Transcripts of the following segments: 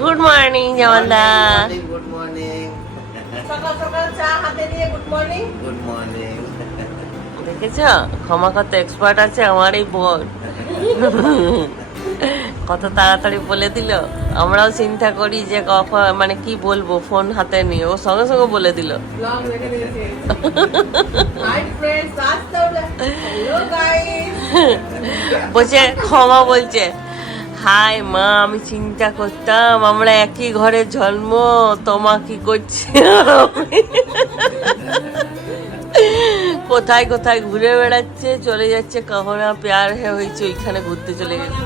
Good morning জমানদা good morning সকাল সকাল চা হাতে নিয়ে গুড মর্নিং গুড মর্নিং দেখেছ? ক্ষমা করতে এক্সপার্ট আছে আমার এই বোন। কত তাড়াতাড়ি বলে দিল। আমরাও চিন্তা করি যে কখন মানে কি বলব ফোন হাতে নিয়ে। ও সঙ্গে সঙ্গে বলে দিল। বলছে ক্ষমা বলছে। হাই, মা, আমি চিন্তা করতাম আমরা একই ঘরে জন্ম, তোমা কি করছি? কোথায় কোথায় ঘুরে বেড়াচ্ছে, চলে যাচ্ছে কখনো প্যার হে হয়েছে, ওইখানে ঘুরতে চলে গেছে।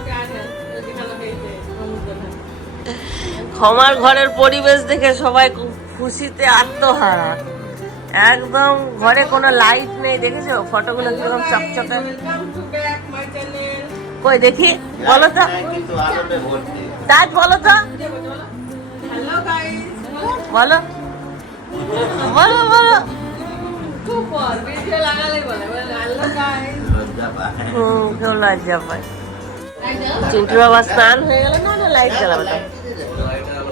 ক্ষমার ঘরের পরিবেশ দেখে সবাই খুশিতে আত্মহারা। একদম ঘরে কোনো লাইট নেই, দেখেছ? ফটোগুলো কীরকম চকচকে। কই দেখি বলো তো। কিন্তু তাজ বলো তো। বলো। বলো বলো। কেউ লজ্জা পায়। চিন্টু বাবা স্নান হয়ে গেল না না লাইট জ্বালাবে তো?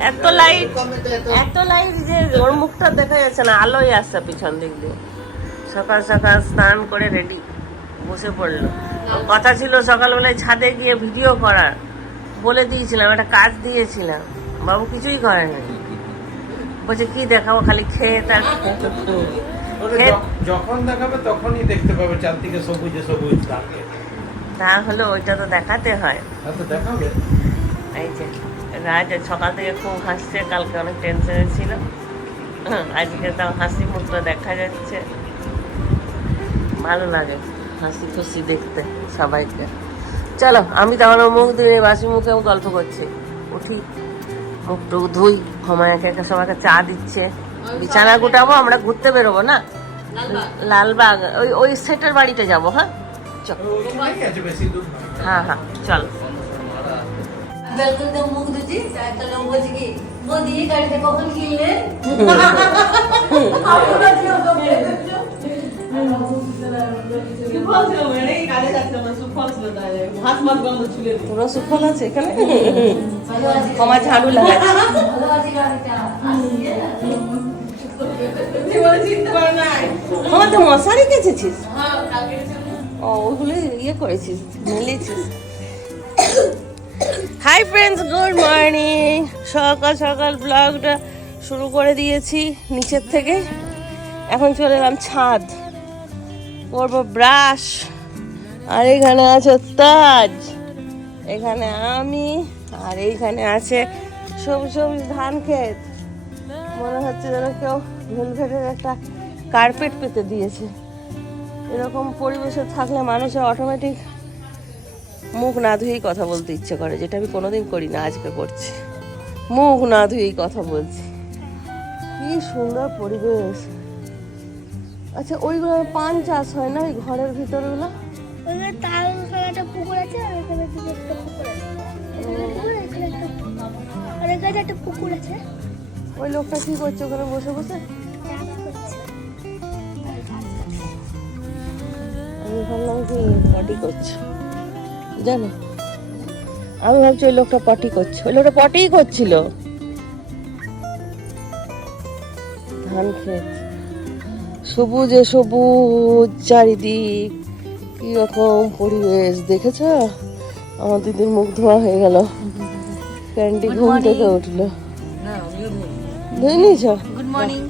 এত লাইট এত লাইট যে ওর মুখটা দেখা যাচ্ছে না আলোই আসছে পিছন দিক দিয়ে। সকাল সকাল স্নান করে রেডি বসে পড়ল। কথা ছিল সকালবেলায় ছাদে গিয়ে ভিডিও করার। বলে দিয়েছিলাম একটা কাজ দিয়েছিলাম। বাবু কিছুই করে করেনি। বলছে কি দেখাবো? খালি খেয়ে তার যখন দেখাবে তখনই দেখতে পাবে চারদিকে সবুজে সবুজ থাকে। তাহলে ওইটা তো দেখাতে হয়। দেখাবে। এই যে রাজ সকাল থেকে খুব হাসছে কালকে অনেক টেনশনে ছিল। আজকে তাও হাসি মুখটা দেখা যাচ্ছে। ভালো লাগে। হাসি খুশি দেখতে সবাইকে। চলো আমি ওর মুখ দিয়ে বাসি মুখে গল্প করছি। উঠি মুখ টুক ধুই ক্ষমায়াকে একে সবাইকে চা দিচ্ছে। বিছানা গুটাবো আমরা ঘুরতে বেরোবো না? লালবাগ। ওই ওই সেটের বাড়িতে যাব হ্যাঁ? চল। হ্যাঁ হ্যাঁ চল। মুখ ধুচ্ছি বলছে কি মোদি গাড়িটা কখন কিনলে আপনারা পুরো তো মশারি কেচেছিস ও ইয়ে করেছিস মেলেছিস হাই ফ্রেন্ডস গুড মর্নিং সকাল সকাল ব্লগটা শুরু করে দিয়েছি নিচের থেকে। এখন চলে এলাম ছাদ। করব ব্রাশ আর এখানে আছে তাজ। এখানে আমি, আর এইখানে আছে সবুজ সবুজ ধান ক্ষেত। মনে হচ্ছে যেন কেউ ভেলভেটের একটা কার্পেট পেতে দিয়েছে। এরকম পরিবেশে থাকলে মানুষের অটোমেটিক মুখ না ধুয়েই কথা বলতে ইচ্ছে করে, যেটা আমি কোনোদিন করি না, আজকে করছি। মুখ না ধুয়েই কথা বলছি। কি সুন্দর পরিবেশ। আচ্ছা ওইগুলো পান চাষ হয় না ওই ঘরের ভিতরগুলো? ওখানে তার ওখানে একটা পুকুর আছে আর এখানে একটা পুকুর আছে। এখানে পুকুর এখানে একটা পুকুর। আর এখানে একটা পুকুর আছে। ওই লোকটা কি করছে ওখানে বসে বসে? আমি ভাবলাম কি পটি করছে। জানো আমি ভাবছি ওই লোকটা পটি করছে। ওই লোকটা পটিই করছিল। ধান ক্ষেত সবুজে সবুজ চারিদিক কি রকম পরিবেশ দেখেছ? আমার দিদির মুখ ধোয়া হয়ে গেল। ক্যান্ডি ঘুম থেকে উঠল। ধুয়ে নিয়েছ? গুড মর্নিং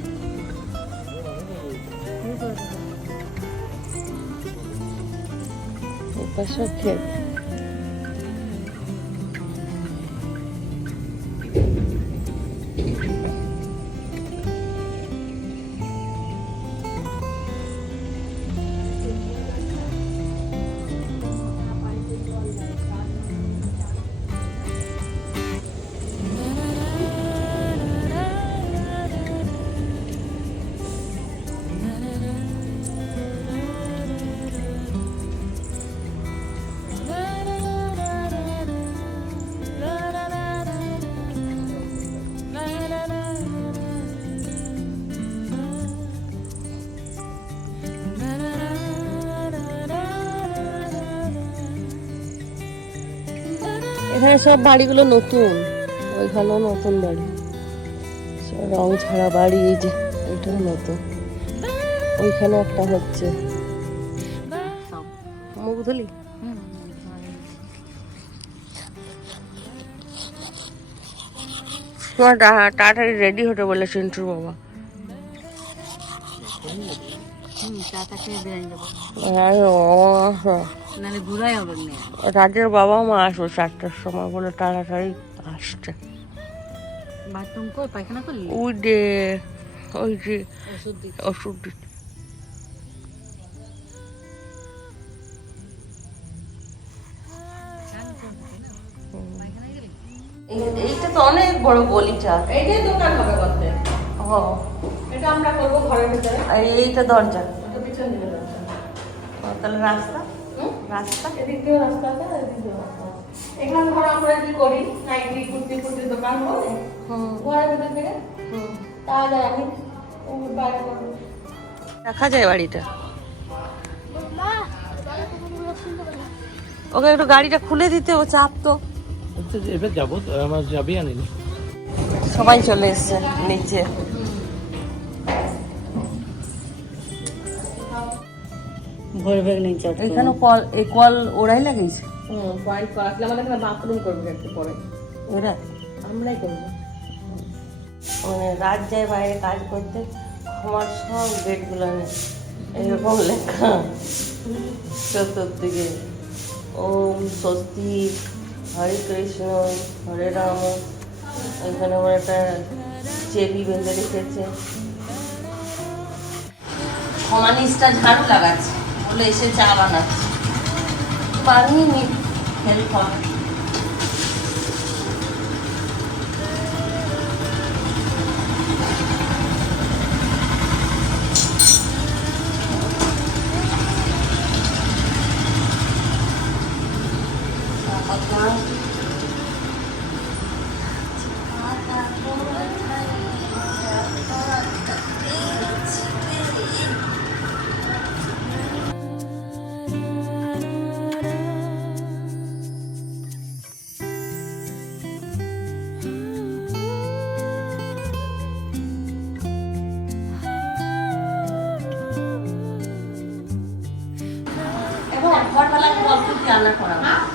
পাশে ক্ষেত সব বাড়িগুলো নতুন। ওইখানেও নতুন বাড়ি। রং ছাড়া বাড়ি, এই যে এটাও নতুন। ওইখানে একটা হচ্ছে। মুখ তোমার তাড়াতাড়ি রেডি হতে বলে চিন্টুর বাবা। রাজের বাবা মা আসবে চারটার সময় বলে তাড়াতাড়ি আসছে। ওই যে ওই যে ওষুধ দিতে এইটা তো অনেক বড় গলিটা এইটাই দোকান হবে করতে ও। এটা আমরা করব ঘরের ভিতরে। আর এইটা দরজা। ওটা পিছন দিকে দরজা। তাহলে রাস্তা? রাস্তা? এদিক দিয়েও রাস্তা আছে, আর এদিক দিয়েও রাস্তা আছে। এখানে ধরো আমরা কি করি? নাইটি কুর্তি কুর্তি দোকান বলে? ঘরের ভিতর থেকে? হুম। তাহলে আমি বাইরে করব। দেখা যায় বাড়িটা। ওকে একটু গাড়িটা খুলে দিতে ও চাপ তো আচ্ছা, এবার যাব তো, আমার যাবি আনিনি। সবাই চলে এসছে নিচে। ভরে ভরে নিয়ে চট এখানে কল এই কল ওরাই লাগিয়েছে? হুম পয়েন্ট করা আসলে আমাদের এখানে বাথরুম করবে একটু পরে। ওরা? আমরাই করব। মানে রাত যায় বাইরে কাজ করতে আমার সব গেটগুলো এরকম লেখা। চতুর্দিকে ওম স্বস্তি হরে কৃষ্ণ হরে রাম। এখানে আমার একটা চেবি বেঁধে রেখেছে। ক্ষমানিসটা ঝাড়ু লাগাচ্ছে। বলে এসে চা বানাচ্ছে। পারিনি হেল্প হবে।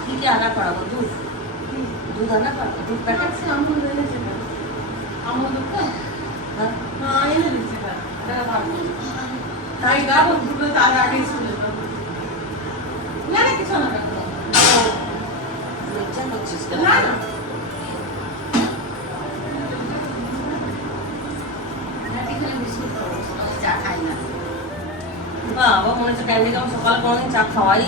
কি রান্না করাবো? দুধ। দুধ রান্না করাবো? দুধ প্যাকেট? আমুল এনেছে না আমুল দোকান হ্যাঁ। এনে দিচ্ছে তাই গাবো দুটো তার আগে স্কুলে না না কিছু না। কেন? বাবা মনে হচ্ছে ক্যান্ডি কাম সকাল কোনোদিন চা খাওয়াই।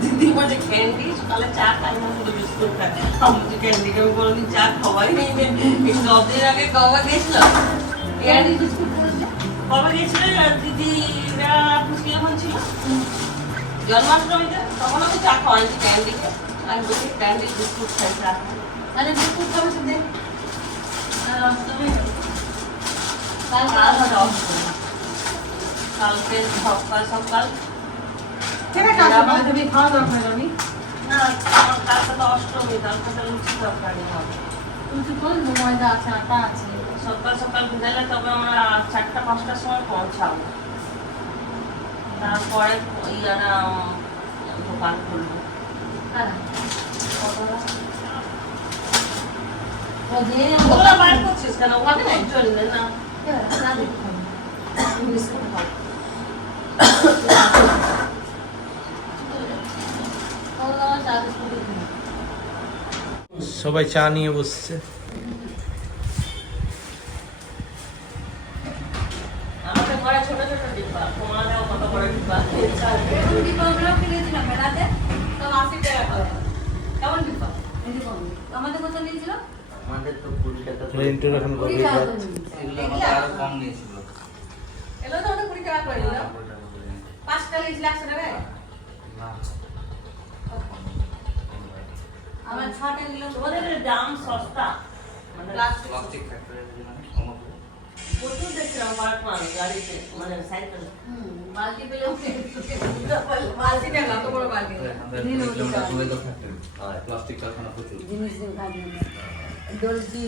দিদি বলছে ক্যান্ডি সকালে চা খাই না শুধু বিস্কুট খাই আমি বলছি ক্যান্ডি কাম কোনোদিন চা খাওয়াই নেই যে এই খুশি যখন জন্মাষ্টমীতে তখন আমি চা খাওয়াই ক্যান্ডিকে আমি বলছি ক্যান্ডি বিস্কুট খাই চা খাই। বিস্কুট খাবে তো দেখ কালকে সকাল সকাল ঠিক আছে আসো তুমি খাওয়া দাওয়া আমি না আমার কালকে তো অষ্টমী কালকে তো লুচি তরকারি হবে তুমি কোন ময়দা আছে আটা আছে সকাল সকাল ভেজালে তবে আমরা চারটা পাঁচটার সময় পৌঁছাবো তারপরে ইয়ারা দোকান খুলবো ওগুলো বার করছিস কেন ওখানে নাই চলবে না সবাই চা নিয়ে বসছে। আমাদের কত নিয়েছিল? আমাদের তো কুড়ি টাকা করে। এখন গভীর এগুলো আমাদের আরও কম নিয়েছিল এলো তো টাকা করে দিল। টাকা না। আমার ছটা নিল ওদের দাম সস্তা। মানে প্লাস্টিক। ফ্যাক্টরি প্রচুর দেখছিলাম পার্ক মানুষ গাড়িতে মানে সাইকেল। বালতি পেলেও বালতি না কত বড় বালতি। প্লাস্টিক কারখানা প্রচুর। জিনিস দিন দলছি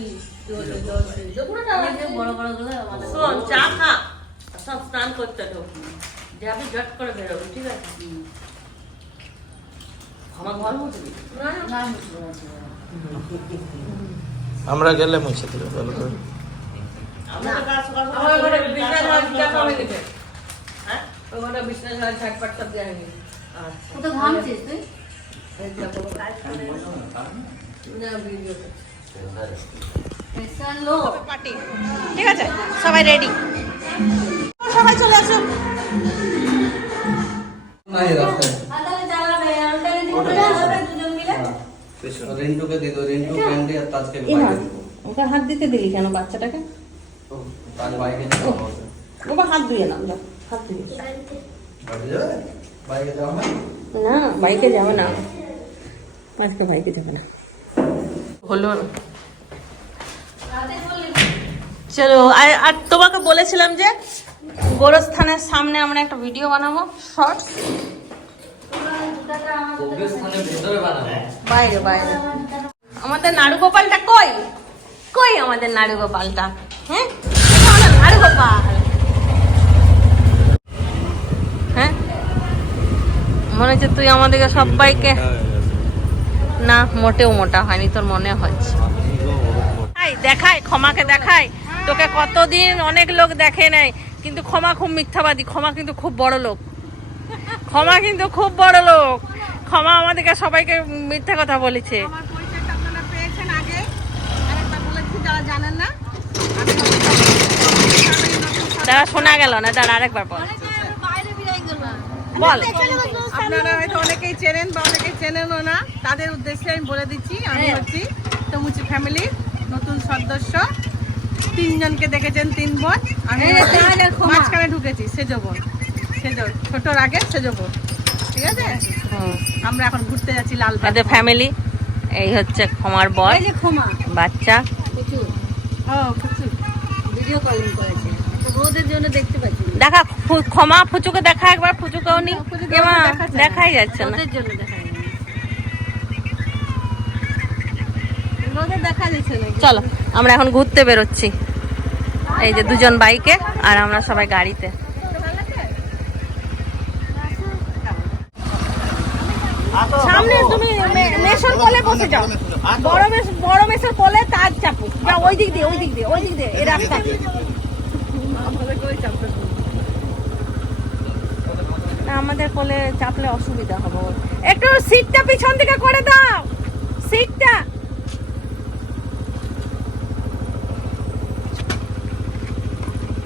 দলছি পুরোটা বড় বড়গুলো মানে শোন চা খা সব স্নান করতে ঢোকি। যাবি জট করে বেরোবি ঠিক আছে? আমার ঘর মুছবি? না মুসলো আমরা গেলে মুছে দিবে ভালো করে ঘামছিস তুই? না ভিডিও লো ঠিক আছে, সবাই রেডি সবাই চলে আসুন। দাও ওকে হাত দিতে দিলি কেন বাচ্চাটাকে? হাত ধুয়ে যাও, হাত না, বাইকে যাবে না। আজকে বাইকে যাবে না। হলো। চলো আর তোমাকে বলেছিলাম যে গোরস্থানের সামনে আমরা একটা ভিডিও বানাবো শর্টস বাইরে বাইরে। আমাদের নাড়ু গোপালটা কই? কই আমাদের নাড়ু গোপালটা হ্যাঁ? নাড়ু গোপাল হ্যাঁ? মনে হচ্ছে তুই আমাদেরকে সবাইকে না মোটেও মোটা হয়নি তোর মনে হচ্ছে। দেখাই ক্ষমাকে দেখায় তোকে কতদিন অনেক লোক দেখে নাই কিন্তু ক্ষমা খুব মিথ্যাবাদী ক্ষমা কিন্তু খুব বড় লোক। ক্ষমা কিন্তু খুব বড় লোক। ক্ষমা আমাদেরকে সবাইকে মিথ্যা কথা বলেছে। আমার পরিচয়টা আপনারা পেয়েছেন আগে। আরেকবার বলেছি যারা জানেন না দাঁড়া শোনা গেল না দাঁড়া আরেকবার বল। বাইরে বল। আপনারা হয়তো অনেকেই চেনেন বা অনেকেই চেনেনও না। তাদের উদ্দেশ্যে আমি বলে দিচ্ছি আমি হচ্ছি তমুচি ফ্যামিলির নতুন সদস্য। তিনজনকে দেখেছেন তিন বোন। আমি ক্ষমা। মাঝখানে ঢুকেছি সেজ বোন। সেজ ছোটর আগে সেজ বোন। ঠিক আছে। আমরা এখন ঘুরতে যাচ্ছি এদের ফ্যামিলি এই হচ্ছে ক্ষমার বর যে ক্ষমা। বাচ্চা। ও ভিডিও কলিং করেছে। রোদের জন্য দেখতে পাচ্ছি। দেখা ক্ষমা ফুচুকে দেখা একবার ফুচুকেও নি। দেখাই যাচ্ছে না। চলো আমরা এখন ঘুরতে বেরোচ্ছি। এই যে দুজন বাইকে আর আমরা সবাই গাড়িতে। সামনে তুমি মে- মেশর কোলে বসে যাও। বড় মেশ বড় মেশর কোলে তার চাপো। ওই দিক দিয়ে ওই দিক দিয়ে ওই দিক দিয়ে এই রাস্তা না, আমাদের কোলে চাপলে অসুবিধা হবে একটু সিটটা পিছন দিকে করে দাও। সিটটা।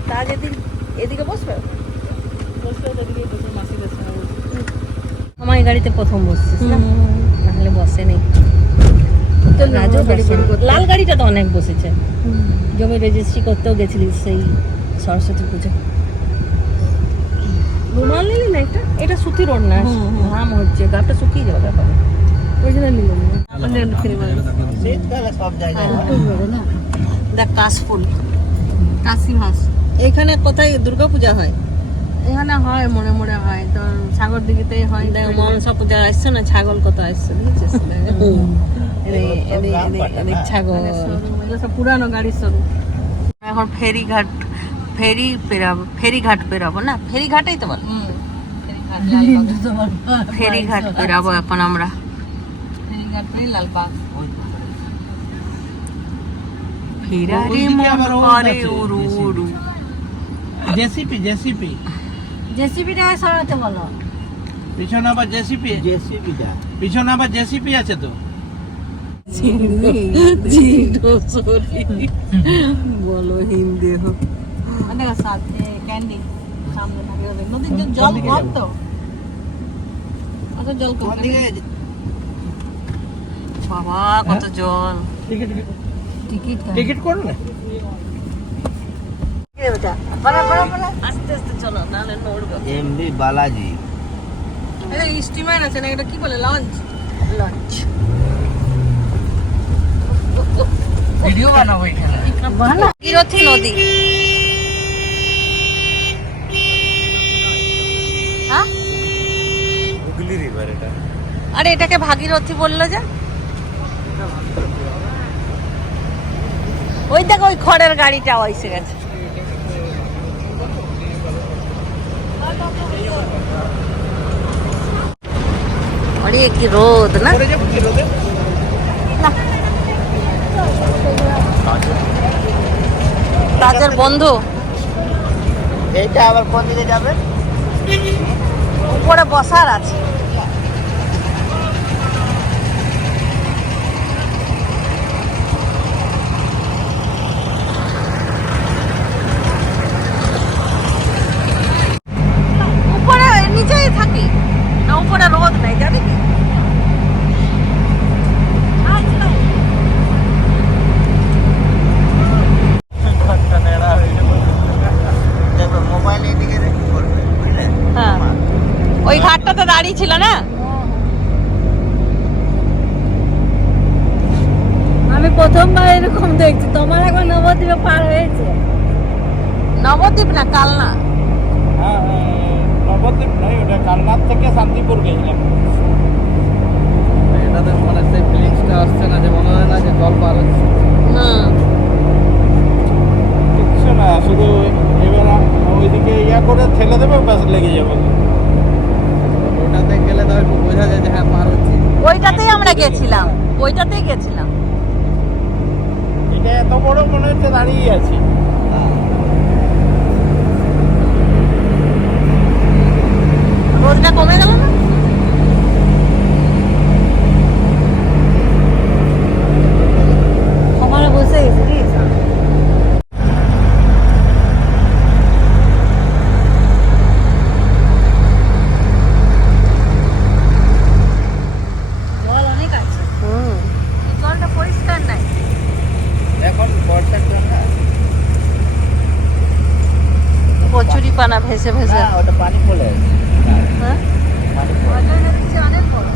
তাজ এদিকে এদিকে বসবে? আমার গাড়িতে প্রথম বসছিস না? নাহলে বসে নেই রাজও বসে। লাল গাড়িটা তো অনেক বসেছে। জমি রেজিস্ট্রি করতেও গেছিলিস সেই সরস্বতী পুজো। রুমাল নিলি? এটা সুতির ওড় না ঘাম হচ্ছে গাটা শুকিয়ে যাবে ব্যাপারে। ওই জন্য নিলাম না সব জায়গায় দেখ কাশফুল কাশি মাছ এখানে কোথায় দুর্গা পূজা হয়? এখানে হয় মনে মনে হয়। তো সাগর দিঘিতেই হয়। দেখ মনসা পূজা আসছে না ছাগল কত আসছে বুঝছিস? ছাগল। পুরানো গাড়ির সরু এখন ফেরিঘাট ফেরি পেরাবো ফেরিঘাট পেরাবো না? ফেরিঘাটেই তো বল। ফেরিঘাট পেরাবো এখন আমরা। ফিরারি উড়ু উড়ু। JCB JCB. জেসিবিটা সরাতে বলো। পিছনে আবার জেসিপি? জেসিপিটা পিছনে আবার জেসিপি আছে তো? বলো হিন্দি হোক। সাথে ক্যান্ডি। সামনে থাকে নদীর জল কম তো। অত জল কম বাবা কত জল। Ticket ticket. টিকিট করো না? আস্তে আস্তে চলো নাহলে নড়বে। এমবি বালাজি। এটা স্টিমার আছে না এটা কি বলে? লঞ্চ লঞ্চ ভিডিও বানাবো এখানে। নদী? আরে এটাকে ভাগীরথী বলল যে। ওই দেখো ওই খড়ের গাড়িটাও এসে গেছে। আরে কি রোদ না? কাজের বন্ধু। এইটা আবার কোন দিকে যাবে? উপরে বসার আছে উপরে নিচেই থাকি না উপরে রোদ নাই জানি কি দেখো মোবাইল এদিকে রেখে করবে বুঝলে হ্যাঁ ওই ঘাটটাতে দাঁড়িয়ে ছিল না? আমি প্রথমবার এরকম দেখছি। তোমার একবার নবদ্বীপে পার হয়েছে। নবদ্বীপ না কালনা? হ্যাঁ হ্যাঁ, নবদ্বীপ নয় ওটা কালনাথ থেকে শান্তিপুর গেছিলাম। এটাতে মানে সেই ফিলিংসটা আসছে না যে মনে হয় না যে জল পার হচ্ছে। কিচ্ছু না শুধু এবার ওইদিকে ইয়া করে ঠেলে দেবে ব্যাস লেগে যাবে। গেলে তবে বোঝা যায় যে হ্যাঁ পার হচ্ছে। ওইটাতেই আমরা গেছিলাম। ওইটাতেই গেছিলাম। এটা এত বড় মনে হচ্ছে দাঁড়িয়ে আছি রোদটা কমে গেল না সকালে বসে গেছি জল অনেক আছে হুম জলটা পরিষ্কার নাই এখন বর্ষার জন্য কচুরি পানা ভেসে ভেসে না ওটা পানি পড়ে আছে হ্যাঁ পানি পড়ে অনেক বড়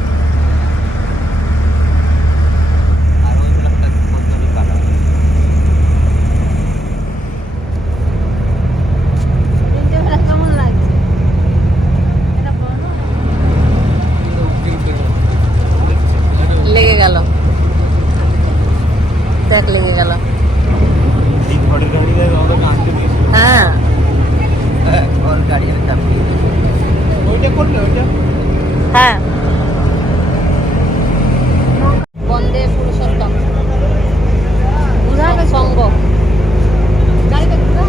আর ওইগুলো একটা পদ্ধতি কাটা তিনটে বেলা কেমন লাগছে এটা বড় না? লেগে গেল দেখ লেগে গেল এই ঘরে দাঁড়িয়ে ওদের আনতে দিয়েছে হ্যাঁ ওর গাড়ি আমি চাপিয়ে দিয়েছি। ওইটা করলে ওইটা হ্যাঁ বন্দে পুরুষোত্তম সঙ্গ গাড়িতে ঘুরা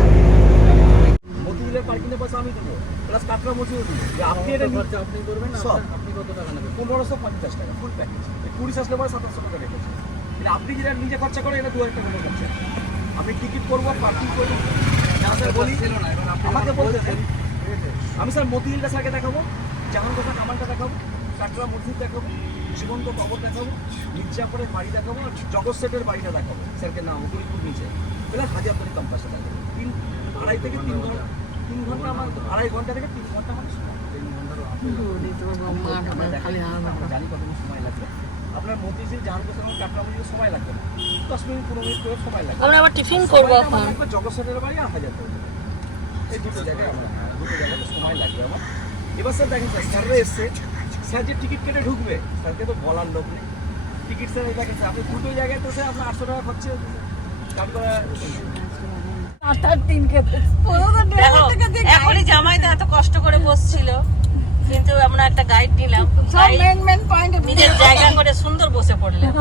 মতিঝিলের পার্কিং এর পয়সা আমি দেবো প্লাস কাটরা মজুরি দেবো যে আপনি এটা খরচা আপনি করবেন সব। আপনি কত টাকা নেবেন? পনেরোশো পঞ্চাশ টাকা ফুল প্যাকেজ কুড়ি আসলে পরে সাতাশশো টাকা রেখেছে। আপনি যেটা নিজে খরচা করেন এটা দু হাজার টাকা খরচা। আপনি টিকিট করব পার্কিং করব। যা স্যার বলি না এবার আমাকে বলতে আমি স্যার মতিঝিলটা স্যারকে দেখাবো জাহান কথা কামালটা দেখাবো কাটরা মসজিদ দেখাবো জীবন্ত কবর দেখাবো মির্জাপুরের বাড়ি দেখাবো আর জগৎ সেটের বাড়িটা দেখাবো। স্যারকে নাম হরিপুর নিচে। প্লাস হাজারদুয়ারি কম্পাসটা দেখাবো। তিন আড়াই থেকে তিন ঘণ্টা তিন ঘণ্টা আমার আড়াই ঘণ্টা থেকে তিন ঘণ্টা মানে আমরা দেখালে আমরা জানি কতক্ষণ সময় লাগবে আপনার মতিঝিল সময় লাগবে। দশ মিনিট পনেরো মিনিট করে সময় লাগবে। আমরা আবার টিফিন করব এখন। বাড়ি আর হাজার এই দুটো জায়গায় আমার দুটো জায়গায় সময় লাগবে আমার। এবার স্যার দেখেন স্যার স্যাররা এসছে। স্যার যে টিকিট কেটে ঢুকবে স্যারকে তো বলার লোক নেই। টিকিট স্যার দেখেন স্যার আপনি দুটো জায়গায় তো স্যার আপনার আটশো টাকা খরচা তারপরে আটার তিন খেতে দেখো এখনই জামাইতে এত কষ্ট করে বসছিল। কিন্তু আমরা একটা গাইড নিলাম। Guide মেন মেন পয়েন্ট নিজের জায়গা করে সুন্দর বসে পড়লেন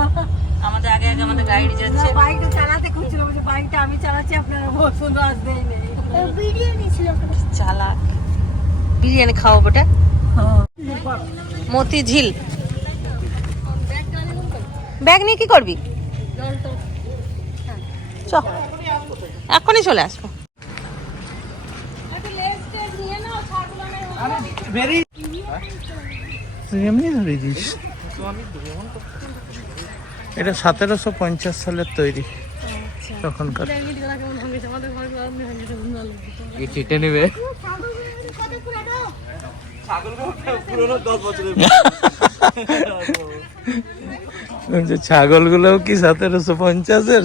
আমাদের আগে আগে আমাদের গাইড যাচ্ছে। বাইকটা চালাতে খুঁজছিল বলছে বাইকটা আমি চালাচ্ছি আপনারা বসুন আসতেই নেই। বিরিয়ানি ছিল। চালাক। বিরিয়ানি খাওয়া বেটা। মতি ঝিল। ব্যাগ নিয়ে কি করবি? চ এখনই চলে আসব। ভেরি এমনি ধরে দিস এটা সতেরোশো পঞ্চাশ সালের তৈরি। তখনকার। এই চিটে নেবে। ছাগলগুলোও কি সতেরোশো পঞ্চাশের?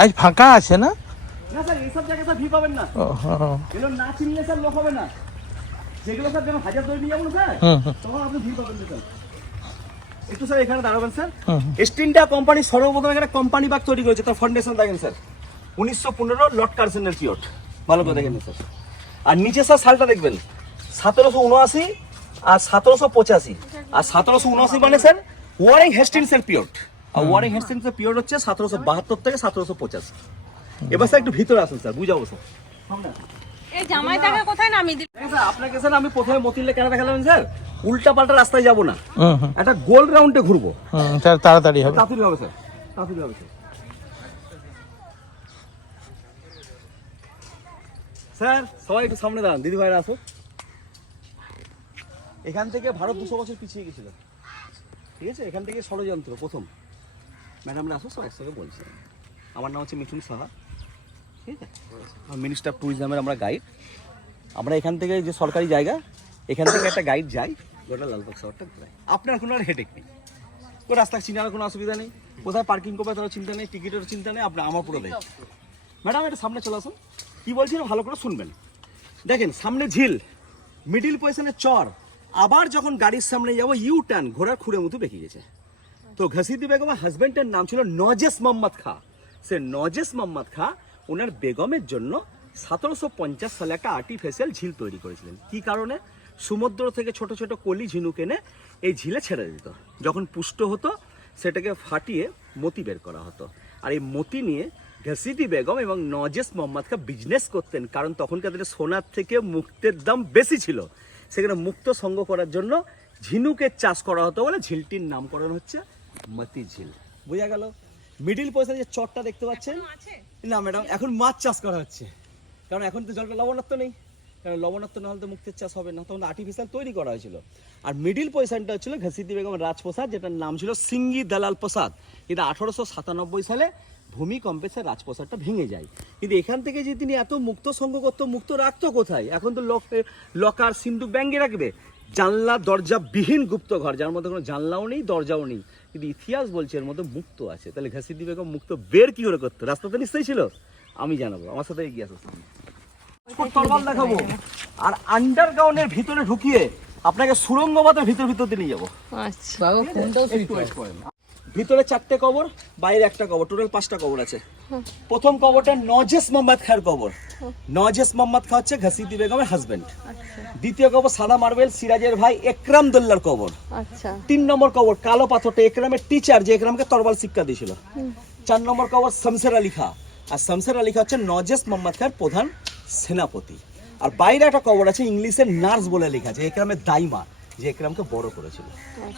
আজ ফাঁকা আছে না? না স্যার এইসব জায়গায় স্যার ভিড় পাবেন না। এগুলো না চিনলে স্যার লোক হবে না। যেগুলো স্যার যেমন হাজার দই নিয়ে যাব স্যার। তখন আপনি ভিড় পাবেন না স্যার। একটু স্যার এখানে দাঁড়াবেন স্যার। স্টিনটা কোম্পানি সর্বপ্রথম এখানে কোম্পানি বাগ তৈরি করেছে তার ফাউন্ডেশন দেখেন স্যার। উনিশশো পনেরো লট কার্সেনের পিওট। ভালো করে দেখেন স্যার। আর নিচে স্যার সালটা দেখবেন সতেরোশো উনআশি আর সতেরোশো পঁচাশি। আর সতেরোশো উনআশি মানে স্যার ওয়ারিং হেস্টিংসের পিওট। আর ওয়ারিং হচ্ছে সতেরোশো বাহাত্তর থেকে সতেরোশো পঁচাশি। এবার স্যার একটু ভিতরে আসুন স্যার বুঝাবো স্যার সামনে। আসুন। এই জামাই টাকা কোথায় নামিয়ে দিল? দেখেন স্যার আপনাকে স্যার আমি প্রথমে মতিলে কেন দেখালাম স্যার উল্টা পাল্টা রাস্তায় যাব না। হুম, হুম, একটা গোল রাউন্ডে ঘুরবো। হুম, তাড়াতাড়ি হবে। তাড়াতাড়ি হবে স্যার তাড়াতাড়ি হবে স্যার স্যার সবাই একটু সামনে দাঁড়ান দিদি ভাইরা আসো এখান থেকে ভারত দুশো বছর পিছিয়ে গেছিল। ঠিক আছে? এখান থেকে ষড়যন্ত্র প্রথম। ম্যাডামরা আসো সব একসঙ্গে বলছি। আমার নাম হচ্ছে মিঠুন সাহা। ঠিক আছে? মিনিস্টার অফ ট্যুরিজমের আমরা গাইড। আমরা এখান থেকে যে সরকারি জায়গা এখান থেকে একটা গাইড যাই। গোটা লালবাগ শহরটা ঘুরাই। আপনার কোনো আর হেডেক নেই। কোনো রাস্তা চিনার কোনো অসুবিধা নেই। কোথায় পার্কিং করবে তারও চিন্তা নেই টিকিটেরও চিন্তা নেই আপনার আমার পুরো দায়িত্ব ম্যাডাম এটা সামনে চলে আসুন। কী বলছি ভালো করে শুনবেন। দেখেন সামনে ঝিল মিডিল পজিশনে চর। আবার যখন গাড়ির সামনে যাব ইউ টার্ন ঘোড়ার খুঁড়ে মতো বেঁকে গেছে। তো ঘসিদি বেগমের হাজব্যান্ডের নাম ছিল নজেস মোহাম্মদ খা। সে নজেস মোহাম্মদ খা ওনার বেগমের জন্য সতেরোশো পঞ্চাশ সালে একটা আর্টিফিশিয়াল ঝিল তৈরি করেছিলেন। কি কারণে? সমুদ্র থেকে ছোট ছোট কলি ঝিনুক এনে এই ঝিলে ছেড়ে দিত। যখন পুষ্ট হতো, সেটাকে ফাটিয়ে মতি বের করা হতো। আর এই মতি নিয়ে ঘসিদি বেগম এবং নজেস মোহাম্মদ খা বিজনেস করতেন, কারণ তখনকার দিনে সোনার থেকে মুক্তের দাম বেশি ছিল। সেখানে মুক্ত সঙ্গ করার জন্য ঝিনুকের চাষ করা হতো বলে ঝিলটির নামকরণ হচ্ছে মতি ঝিল। বোঝা গেল? মিডিল যে চটটা দেখতে পাচ্ছেন? না ম্যাডাম এখন মাছ চাষ করা হচ্ছে। কারণ এখন তো জলটা লবণাক্ত নেই। কারণ লবণাক্ত না হলে তো মুক্তের চাষ হবে না। তখন আর্টিফিশিয়াল তৈরি করা হয়েছিল। আর মিডিল পয়সানটা হচ্ছিল ঘসিদি বেগম রাজপ্রসাদ যেটার নাম ছিল সিঙ্গি দালাল প্রসাদ। কিন্তু আঠারোশো সাতানব্বই সালে ভূমিকম্পে সে রাজপ্রসাদটা ভেঙে যায়। কিন্তু এখান থেকে যে তিনি এত মুক্ত সঙ্গ করতো মুক্ত রাখতো কোথায়? এখন তো লক লকার সিন্ধুক ব্যাঙ্গে রাখবে। জানলা দরজা বিহীন গুপ্ত ঘর যার মধ্যে কোনো জানলাও নেই দরজাও নেই। কিন্তু ইতিহাস বলছে এর মধ্যে মুক্ত আছে। তাহলে ঘাসিদ্দি বেগম মুক্ত বের কি করে করতো? রাস্তা তো নিশ্চয়ই ছিল। আমি জানাব। আমার সাথে এগিয়ে আসো সামনে। তরবাল দেখাবো। আর আন্ডারগ্রাউন্ডের ভিতরে ঢুকিয়ে আপনাকে সুরঙ্গ পথের ভিতর ভিতর দিয়ে নিয়ে যাব। আচ্ছা। ভিতরে চারটে কবর বাইরে একটা কবর টোটাল পাঁচটা কবর আছে। প্রথম কবরটা নজেস মোহাম্মদ খার কবর। নজেস মোহাম্মদ খা হচ্ছে ঘসিদি বেগমের হাজবেন্ড দ্বিতীয় কবর সাদা মার্বেল সিরাজের ভাই একরাম দোল্লার কবর। আচ্ছা। তিন নম্বর কবর কালো পাথরটা একরামের টিচার যে একরামকে তরবাল শিক্ষা দিয়েছিল। চার নম্বর কবর শমশের আলী খা। আর শমশের আলী খা হচ্ছে নজেস মোহাম্মদ খার প্রধান সেনাপতি। আর বাইরে একটা কবর আছে ইংলিশে নার্স বলে লেখা আছে একরামের দাইমা। যে একরামকে বড় করেছিল।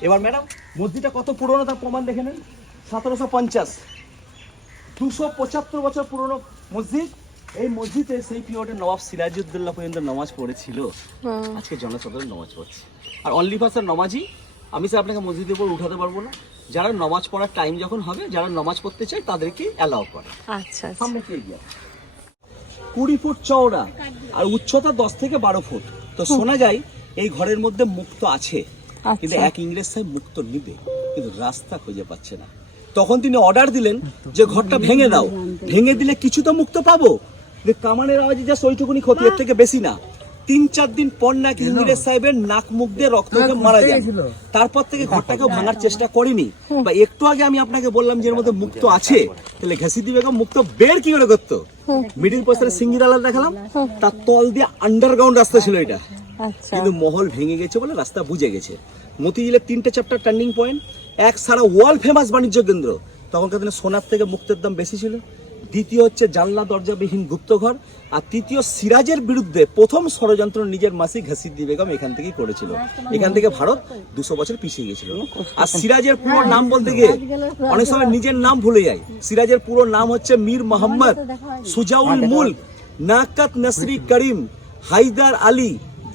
এবার ম্যাডাম মসজিদটা কত পুরনো তার প্রমাণ দেখে নেন। সতেরোশো পঞ্চাশ। দুশো পঁচাত্তর বছর পুরনো মসজিদ। এই মসজিদে সেই পিরিয়ডে নবাব সিরাজউদ্দৌলা পর্যন্ত নামাজ পড়েছিল। আজকে জনসাধারণ নামাজ পড়ছে। আর অনলি ভাষার নামাজই আমি স্যার আপনাকে মসজিদের উপর উঠাতে পারব না। যারা নামাজ পড়ার টাইম যখন হবে যারা নামাজ পড়তে চায় তাদেরকে অ্যালাউ করে। আচ্ছা আচ্ছা। সামনে কে গিয়া কুড়ি ফুট চওড়া আর উচ্চতা দশ থেকে বারো ফুট। তো শোনা যায় এই ঘরের মধ্যে মুক্ত আছে। কিন্তু আচ্ছা এক ইংরেজ সাহেব মুক্ত নিবে কিন্তু রাস্তা খুঁজে পাচ্ছে না। তখন তিনি অর্ডার দিলেন যে ঘরটা ভেঙে দাও। ভেঙে দিলে কিছু তো মুক্ত পাবো। কিন্তু কামানের আওয়াজে যা ওইটুকুনি ক্ষতি এর থেকে বেশি না। তিন চার দিন পর নাকি ইংরেজ সাহেবের নাক মুখ দিয়ে রক্ত মারা যায় তারপর থেকে ঘরটাকে ভাঙার চেষ্টা করেনি। বা একটু আগে আমি আপনাকে বললাম যে এর মধ্যে মুক্ত আছে। তাহলে ঘাসিদি বেগম মুক্ত বের কি করে করতো? মিডিল পয়সার সিঙ্গি ডালার দেখালাম। তার তল দিয়ে আন্ডারগ্রাউন্ড রাস্তা ছিল এটা। কিন্তু মহল ভেঙে গেছে বলে রাস্তা বুঝে গেছে। মতিঝিলের তিনটে চ্যাপ্টার টার্নিং পয়েন্ট এক সারা ওয়ার্ল্ড ফেমাস বাণিজ্য কেন্দ্র। তখনকার দিনে সোনার থেকে মুক্তের দাম বেশি ছিল। দ্বিতীয় হচ্ছে জানলা দরজাবিহীন গুপ্তঘর। আর তৃতীয়, সিরাজের বিরুদ্ধে প্রথম ষড়যন্ত্র নিজের মাসি ঘাসিদ্দি বেগম এখান থেকেই করেছিল। এখান থেকে ভারত দুশো বছর পিছিয়ে গেছিল। আর সিরাজের পুরো নাম বলতে গিয়ে অনেক সময় নিজের নাম ভুলে যায়। সিরাজের পুরো নাম হচ্ছে মীর মোহাম্মদ সুজাউল মুল নাকাত নসরি করিম, হায়দার আলী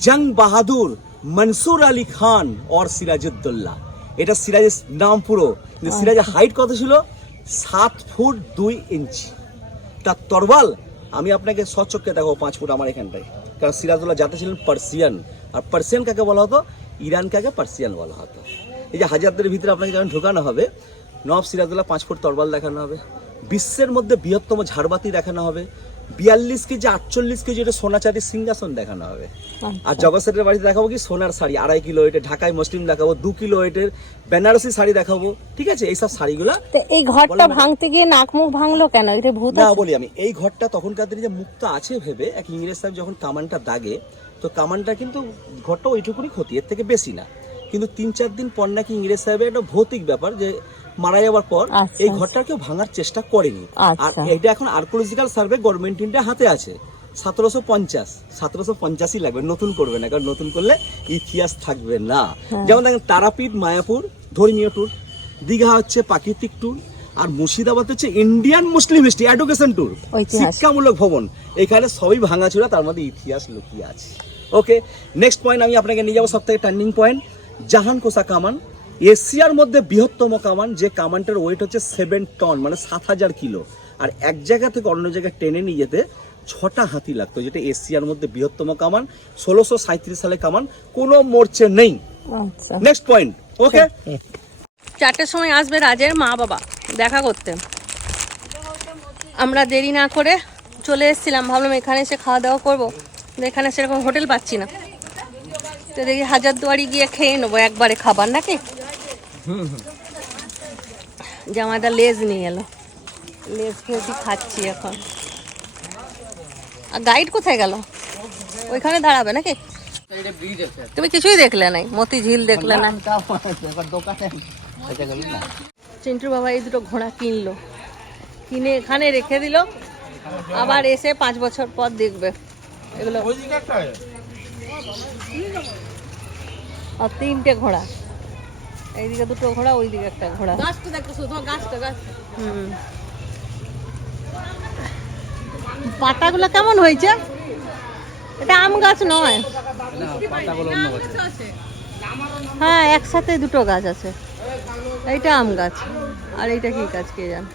জং বাহাদুর মনসুর আলী খান और সিরাজউদ্দৌলা। এটা সিরাজের নাম পুরো। কিন্তু সিরাজের হাইট কত ছিল? সাত ফুট দুই ইঞ্চি তার তরবাল আমি আপনাকে সচক্ষে দেখো পাঁচ ফুট আমার এখানটায়। কারণ সিরাজউল্লাহ যাতে ছিলেন পার্সিয়ান। আর পার্সিয়ান কাকে বলা হতো? ইরান কাকে পার্সিয়ান বলা হতো। এই যে হাজারদের ভিতরে আপনাকে যখন ঢোকানো হবে নব সিরাজদৌল্লা পাঁচ ফুট তরবাল দেখানো হবে। বিশ্বের মধ্যে বৃহত্তম ঝাড়বাতি দেখানো হবে। বিয়াল্লিশ কেজি আটচল্লিশ কেজি এটা সোনাচারির সিংহাসন দেখানো হবে। আর জগৎসেটের বাড়িতে দেখাবো কি? সোনার শাড়ি আড়াই কিলো ওয়েটের ঢাকায় মুসলিম দেখাবো দু কিলো ওয়েটের বেনারসি শাড়ি দেখাবো। ঠিক আছে? এইসব শাড়িগুলা এই ঘরটা ভাঙতে গিয়ে নাক মুখ ভাঙলো কেন? এটা ভূত না বলি আমি এই ঘরটা তখনকার দিনে যে মুক্তা আছে ভেবে এক ইংরেজ সাহেব যখন কামানটা দাগে তো কামানটা কিন্তু ঘরটা ওইটুকুনি ক্ষতি এর থেকে বেশি না। কিন্তু তিন চার দিন পর নাকি ইংরেজ সাহেবের একটা ভৌতিক ব্যাপার যে মারা যাওয়ার পর আচ্ছা। এই ঘরটা কেউ ভাঙার চেষ্টা করেনি। আর আচ্ছা। এটা এখন আর্কোলজিক্যাল সার্ভে গভর্নমেন্ট ইন্ডিয়া হাতে আছে। সতেরোশো পঞ্চাশ সতেরোশো পঞ্চাশই লাগবে নতুন করবে না কারণ নতুন করলে ইতিহাস থাকবে না। হ্যাঁ। যেমন দেখেন তারাপীঠ মায়াপুর ধর্মীয় ট্যুর দীঘা হচ্ছে প্রাকৃতিক ট্যুর আর মুর্শিদাবাদ হচ্ছে Indian Muslim history education tour শিক্ষামূলক ভবন। এখানে সবই ভাঙাচোরা তার মধ্যে ইতিহাস লুকিয়ে আছে। ওকে নেক্সট পয়েন্ট আমি আপনাকে নিয়ে যাব সব থেকে টার্নিং পয়েন্ট জাহান কোসা কামান। এশিয়ার মধ্যে বৃহত্তম কামান যে কামানটার ওয়েট হচ্ছে সেভেন টন মানে সাত হাজার কিলো আর এক জায়গা থেকে অন্য জায়গায় টেনে নিয়ে যেতে ছটা হাতি লাগতো যেটা এশিয়ার মধ্যে বৃহত্তম কামান ষোলোশো সাঁত্রিশ সালে কামান কোনো মোর্চে নেই। আচ্ছা। নেক্সট পয়েন্ট ওকে চারটের সময় আসবে রাজের মা বাবা দেখা করতে। আমরা দেরি না করে চলে এসেছিলাম ভাবলাম এখানে এসে খাওয়া দাওয়া করব এখানে সেরকম হোটেল পাচ্ছি না। তো দেখি হাজারদুয়ারি গিয়ে খেয়ে নেব একবারে খাবার নাকি? জামাইদা লেজ নিয়ে এলো লেজ খেয়েছি খাচ্ছি এখন। আর গাইড কোথায় গেল? ওইখানে দাঁড়াবে নাকি? তুমি কিছুই দেখলে নাই মতি ঝিল দেখলে না। চিন্টুর বাবা এই দুটো ঘোড়া কিনলো। কিনে এখানে রেখে দিল। আবার এসে পাঁচ বছর পর দেখবে। এগুলো আর তিনটে ঘোড়া। এইদিকে দুটো ঘোড়া ওইদিকে একটা ঘোড়া। গাছটা দেখো শুধু গাছটা গাছ। হুম। পাতাগুলো কেমন হয়েছে? এটা আম গাছ নয়। হ্যাঁ একসাথে দুটো গাছ আছে। এইটা আম গাছ। আর এইটা কি গাছ কে জান?